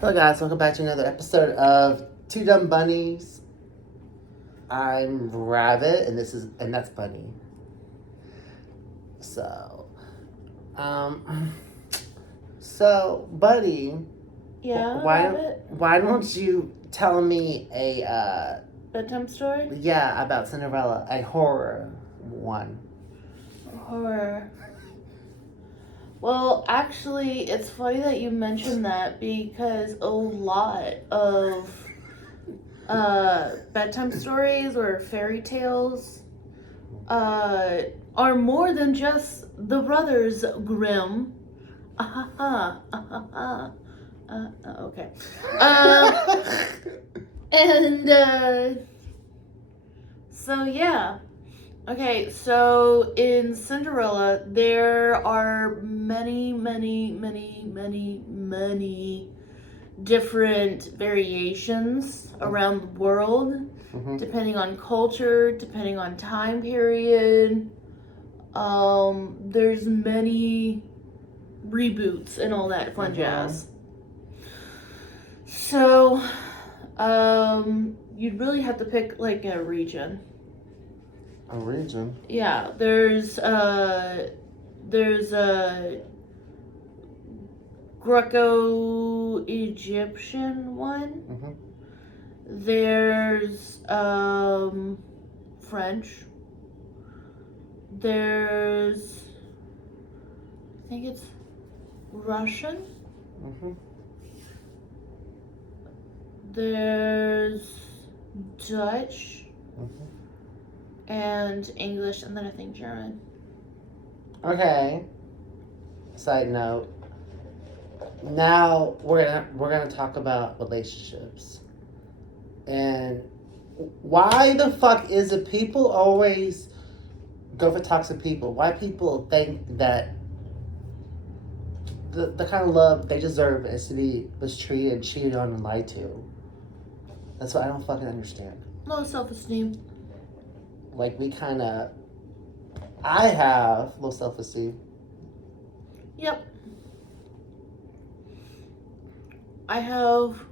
Hello guys, welcome back to another episode of Two Dumb Bunnies. I'm Rabbit and that's Bunny. So, um, Buddy, Yeah, why Rabbit? why don't you tell me a Bedtime story? about Cinderella, a horror one. Horror. Well, actually, it's funny that you mentioned that because a lot of bedtime stories or fairy tales are more than just the Brothers Grimm. Okay. And so yeah. Okay, so in Cinderella, there are many different variations around the world, depending on culture, depending on time period. There's many reboots and all that fun jazz. So, you'd really have to pick like a region. A region? Yeah, there's a Greco-Egyptian one. There's French. There's, I think it's Russian. There's Dutch. And English, and then I think German. Okay. Side note. Now we're gonna talk about relationships. And why the fuck is it people always go for toxic people? Why people think that the kind of love they deserve is to be mistreated, cheated on, and lied to? That's what I don't fucking understand. Low self-esteem. Like I have low self-esteem. Yep. I have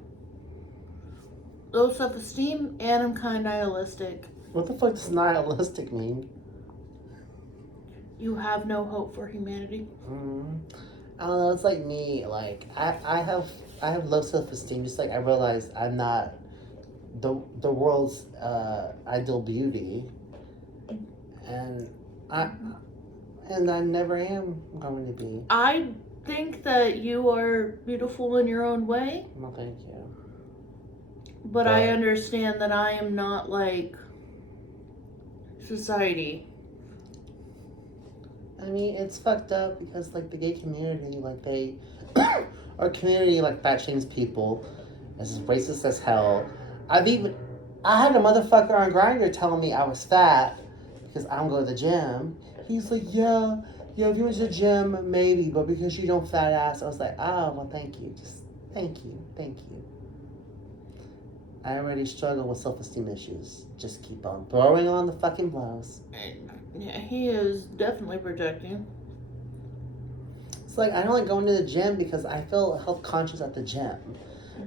low self-esteem and I'm kind of nihilistic. What the fuck does nihilistic mean? You have no hope for humanity. I don't know. It's like me. Like I have low self-esteem. Just like I realize I'm not the world's ideal beauty. And I never am going to be. I think that you are beautiful in your own way. Well, thank you. But I understand that I am not like society. I mean, it's fucked up because like the gay community, like they, our community like fat shames people, as racist as hell. I had a motherfucker on Grindr telling me I was fat because I don't go to the gym. He's like, yeah, if you went to the gym, maybe, but because you don't fat ass, I was like, oh, well, thank you. Just thank you. I already struggle with self-esteem issues. Just keep on throwing on the fucking blows. Yeah, he is definitely projecting. It's like, I don't like going to the gym because I feel health conscious at the gym.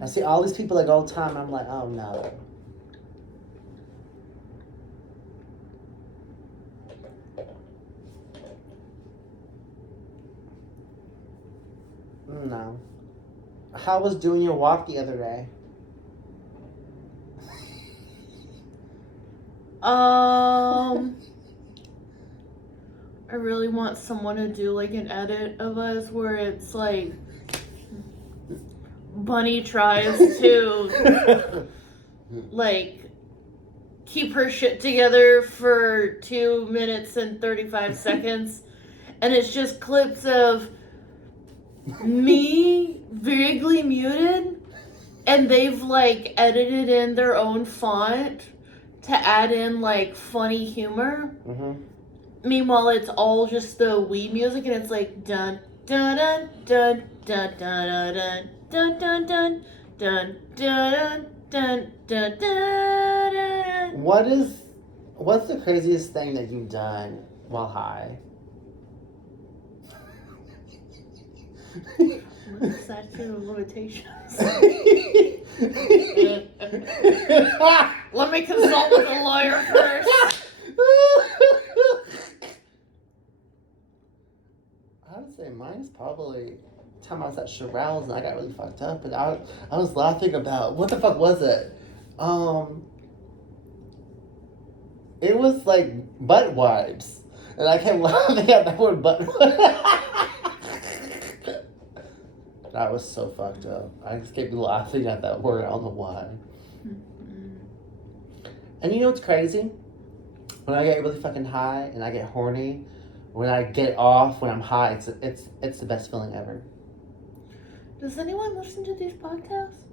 I see all these people that go all the time, I'm like, oh, no. No. How was doing your walk the other day? I really want someone to do like an edit of us where it's like Bunny tries to like keep her shit together for 2 minutes and 35 seconds, and it's just clips of me vaguely muted, and they've like edited in their own font to add in like funny humor. Meanwhile, it's all just the Wii music, and it's like dun dun dun dun dun dun dun dun dun dun dun dun dun dun. What's the craziest thing that you've done while high? What's the statute of limitations? Let me consult with a lawyer first. I would say mine's probably the time I was at Sherrell's and I got really fucked up, and I was laughing about what the fuck was it? It was like butt wipes, and I kept laughing at that word butt. That was so fucked up. I just kept laughing at that word. I don't know why. And you know what's crazy? When I get really fucking high and I get horny, when I get off, when I'm high, it's the best feeling ever. Does anyone listen to these podcasts?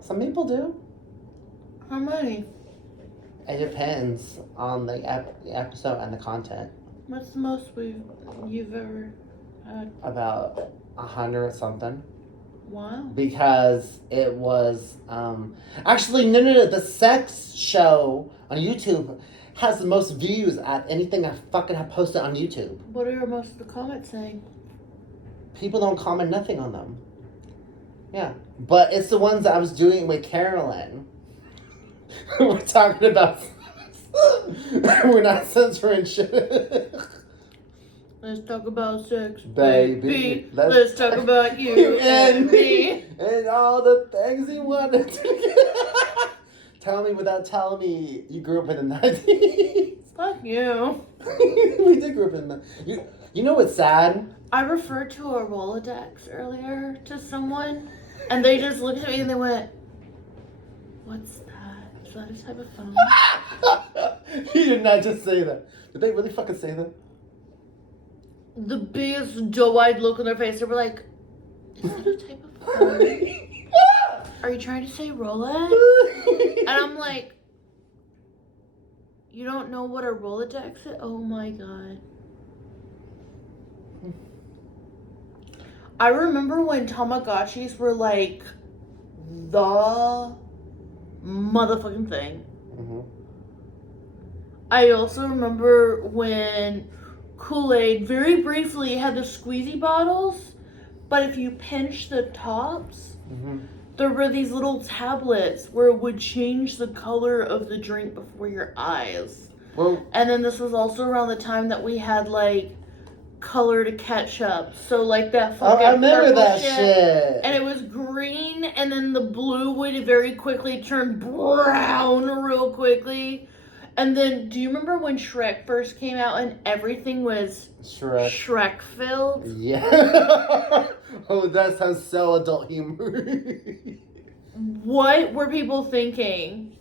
Some people do. How many? It depends on the episode and the content. What's the most you've ever had? About 100 something. Wow. Because it was actually no. The sex show on YouTube has the most views at anything I fucking have posted on YouTube. What are most of the comments saying? People don't comment nothing on them. Yeah, but it's the ones that I was doing with Carolyn. We're talking about. We're not censoring shit. Let's talk about sex, baby. Let's talk about you and me. And all the things you wanted to tell me without telling me you grew up in the 90s. Fuck you. We did grow up in the... You know what's sad? I referred to a Rolodex earlier to someone, and they just looked at me and they went, "What's that? Is that a type of phone?" You did not just say that. Did they really fucking say that? The biggest doe-eyed look on their face. They were like, "Is that a type of phone? Are you trying to say Rolex?" And I'm like, "You don't know what a Rolodex is? Oh my god." I remember when Tamagotchis were like the motherfucking thing. Mm-hmm. I also remember when Kool-Aid very briefly had the squeezy bottles, but if you pinch the tops, there were these little tablets where it would change the color of the drink before your eyes. Well, and then this was also around the time that we had like colored ketchup, so like that fucking I remember purple that shit. And it was green, and then the blue would very quickly turn brown real quickly. And then, do you remember when Shrek first came out and everything was Shrek filled? Yeah. Oh, that sounds so adult humor. What were people thinking?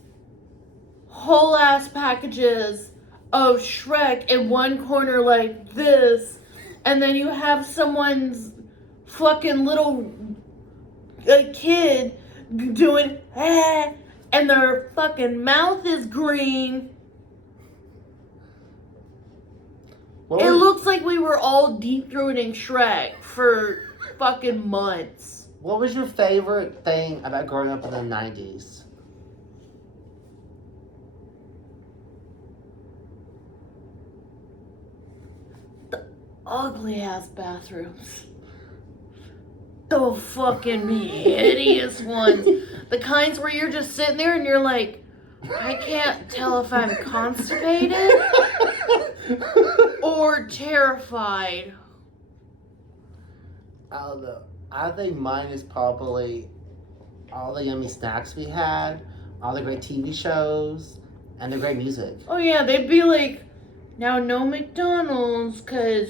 Whole ass packages of Shrek in one corner like this, and then you have someone's fucking little kid doing and their fucking mouth is green. It looks like we were all deep throating Shrek for fucking months. What was your favorite thing about growing up in the 90s? The ugly ass bathrooms. The fucking hideous ones. The kinds where you're just sitting there and you're like, I can't tell if I'm constipated or terrified. I don't know. I think mine is probably all the yummy snacks we had, all the great TV shows, and the great music. Oh yeah, they'd be like, now no McDonald's because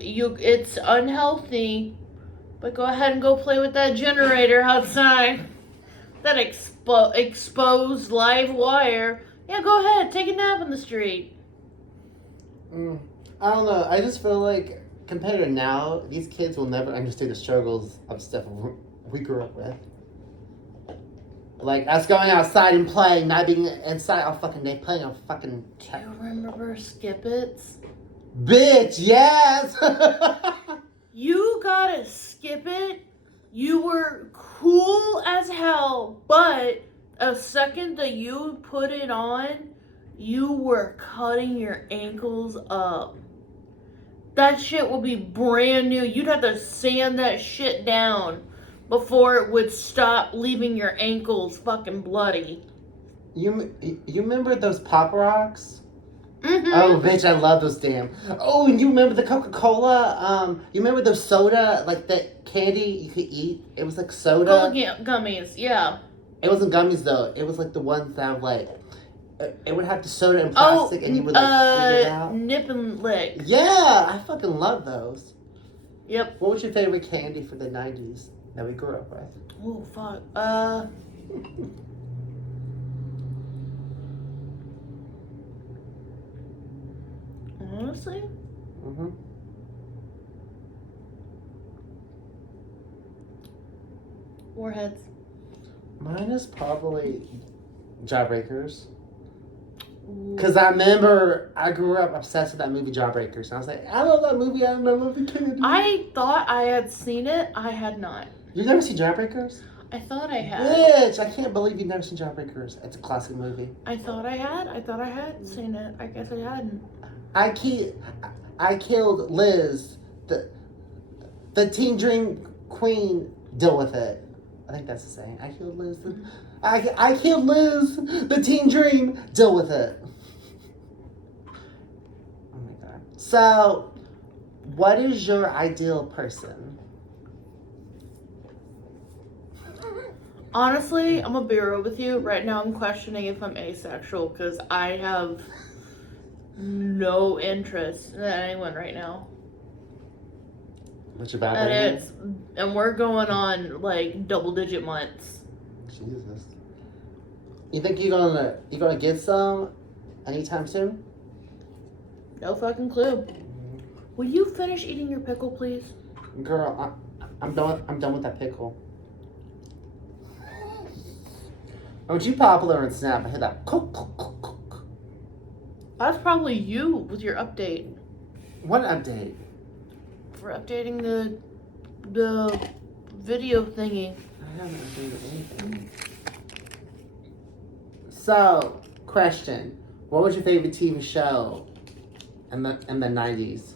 it's unhealthy, but go ahead and go play with that generator outside. That exposed live wire. Yeah, go ahead, take a nap in the street. I don't know. I just feel like compared to now, these kids will never understand the struggles of stuff we grew up with. Like us going outside and playing, not being inside all fucking day playing on fucking. Do you remember Skip It's? Bitch, yes. You gotta skip it. You were cool as hell, but a second that you put it on, you were cutting your ankles up. that shit will be brand new. You'd have to sand that shit down before it would stop leaving your ankles fucking bloody. You remember those Pop Rocks? Mm-hmm. Oh, bitch, I love those damn. Oh, and you remember the Coca-Cola? You remember the soda, like that candy you could eat? It was like soda. Cola gummies, yeah. It wasn't gummies though. It was like the ones that like, it would have the soda in plastic and you would like eat it out. Nip and lick. Yeah, I fucking love those. Yep. What was your favorite candy for the 90s that we grew up with? Oh, fuck. Honestly? Mm-hmm. Warheads. Mine is probably Jawbreakers. Because I remember I grew up obsessed with that movie Jawbreakers. And I was like, I love that movie. I love the candy. I thought I had seen it. I had not. You've never seen Jawbreakers? I thought I had. Bitch, I can't believe you've never seen Jawbreakers. It's a classic movie. I thought I had. I thought I had seen it. I guess I hadn't. I killed Liz, the Teen Dream Queen. Deal with it. I think that's the saying. I killed Liz. I killed Liz, the Teen Dream. Deal with it. Oh my god. So, what is your ideal person? Honestly, I'm gonna be real with you. Right now, I'm questioning if I'm asexual because I have no interest in anyone right now. What's your bad And we're going on like double-digit months. Jesus. You think you're gonna get some anytime soon? No fucking clue. Will you finish eating your pickle, please? Girl, I'm done with that pickle. Aren't you popular on Snap? I hear that. That's probably you with your update. What update? For updating the video thingy. I haven't updated anything. So, question: what was your favorite TV show in the 90s?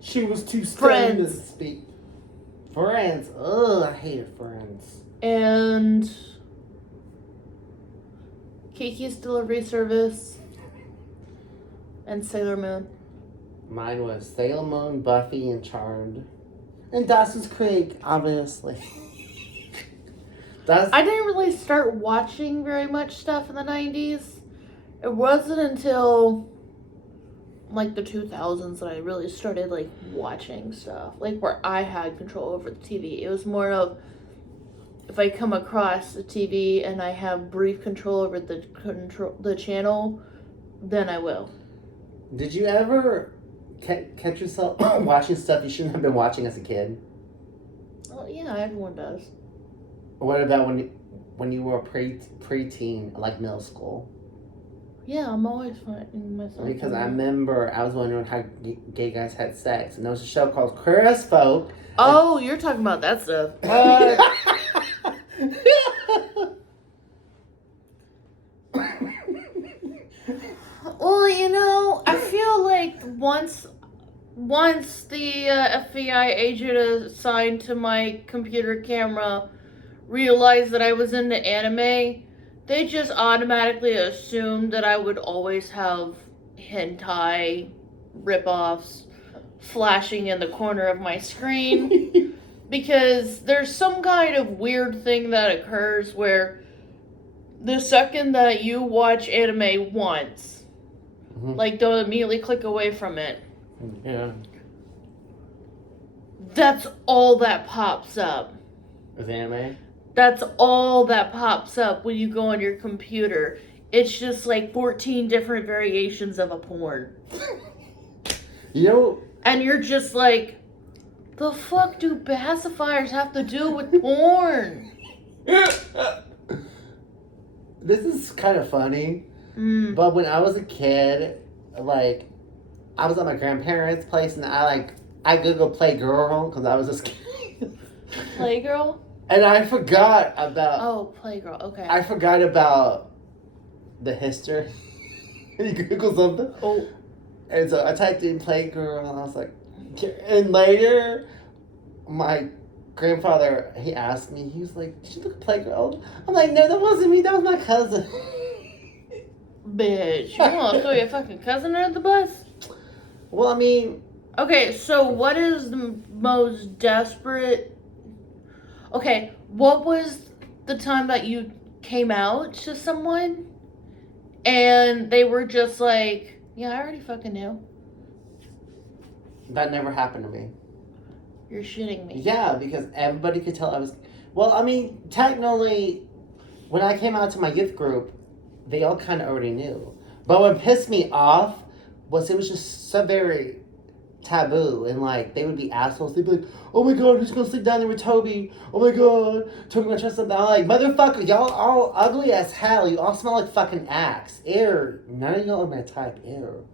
She was too stunning to speak. Friends. Ugh, I hated Friends. And Kiki's Delivery Service and Sailor Moon. Mine was Sailor Moon, Buffy, and Charmed. And Dawson's Creek, obviously. I didn't really start watching very much stuff in the 90s. It wasn't until like the 2000s that I really started like watching stuff. Like where I had control over the TV. It was more of if I come across the TV and I have brief control over the channel, then I will. Did you ever catch yourself watching stuff you shouldn't have been watching as a kid? Well, yeah, everyone does. What about when you were a preteen, like middle school? Yeah, I'm always finding myself. Because I remember I was wondering how gay guys had sex, and there was a show called Queer Folk. Oh, you're talking about that stuff. Well, you know, I feel like once the FBI agent assigned to my computer camera realized that I was into anime, they just automatically assumed that I would always have hentai ripoffs flashing in the corner of my screen. Because there's some kind of weird thing that occurs where the second that you watch anime once, like don't immediately click away from it. Yeah. That's all that pops up. With anime? That's all that pops up when you go on your computer. It's just like 14 different variations of a porn. You know... And you're just like, The fuck do pacifiers have to do with porn? This is kind of funny, but when I was a kid, like, I was at my grandparents' place and I Googled Playgirl because I was just kid. Playgirl? And I forgot about. Oh, Playgirl. Okay. I forgot about the history. You Google something. Oh. And so I typed in Playgirl and I was like, and later, my grandfather, he asked me, he was like, did you look at Playgirl? I'm like, no, that wasn't me, that was my cousin. Bitch, you want to throw your fucking cousin under the bus? Well, I mean. Okay, so what is the most desperate... Okay, what was the time that you came out to someone and they were just like, yeah, I already fucking knew. That never happened to me. You're shitting me. Yeah, because everybody could tell I was... Well, I mean, technically, when I came out to my youth group, they all kind of already knew. But what pissed me off was it was just so very taboo. And, like, they would be assholes. They'd be like, oh, my God, who's going to sit down there with Toby? Oh, my God, Toby going to trust them. I'm like, motherfucker, y'all all ugly as hell. You all smell like fucking axe. Ew. None of y'all are my type. Ew.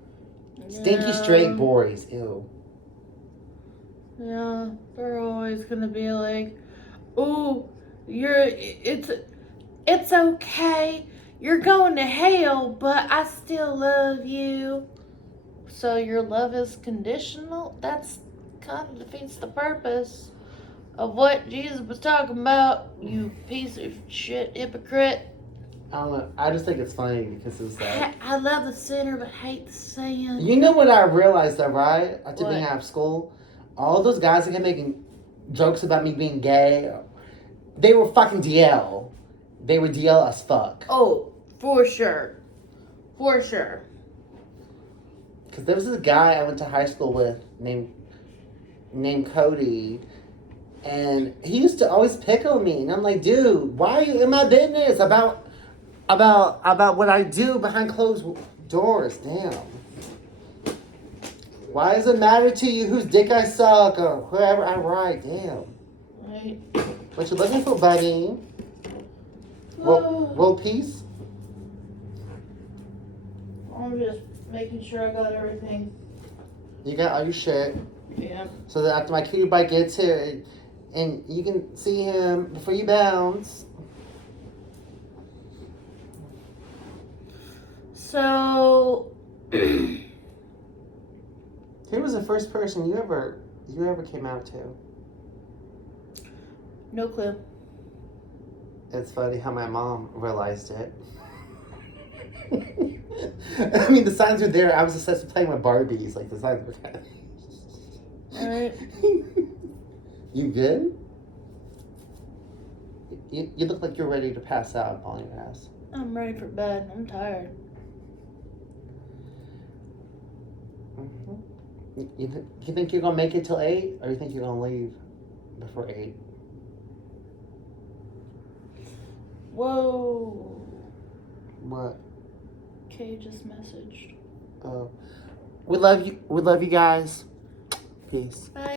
Stinky straight boys. Ew. Yeah, they're always gonna be like, "Ooh, it's okay. You're going to hell, but I still love you." So your love is conditional? That's kind of defeats the purpose of what Jesus was talking about. You piece of shit hypocrite. I don't know. I just think it's funny because it's like... I love the sinner, but hate the sin. You know what I realized though, right? After being What? out of school? All those guys that kept making jokes about me being gay, they were fucking DL. They were DL as fuck. Oh, for sure. For sure. Because there was this guy I went to high school with named Cody, and he used to always pick on me. And I'm like, dude, why are you in my business about what I do behind closed doors? Damn. Why does it matter to you whose dick I suck or whoever I write? Damn. Right. What you looking for, buddy? World peace? I'm just making sure I got everything. You got all your shit. Yeah. So that after my cutie bike gets here, and you can see him before you bounce. So... Who was the first person you ever came out to? No clue. It's funny how my mom realized it. I mean, the signs were there. I was obsessed with playing with Barbies. Like, the signs were kind of... Alright. You good? You look like you're ready to pass out on your ass. I'm ready for bed. I'm tired. Mm-hmm. You think you're gonna make it till 8, or you think you're gonna leave before 8? Whoa. What? Kay just messaged. We love you. We love you guys. Peace. Bye.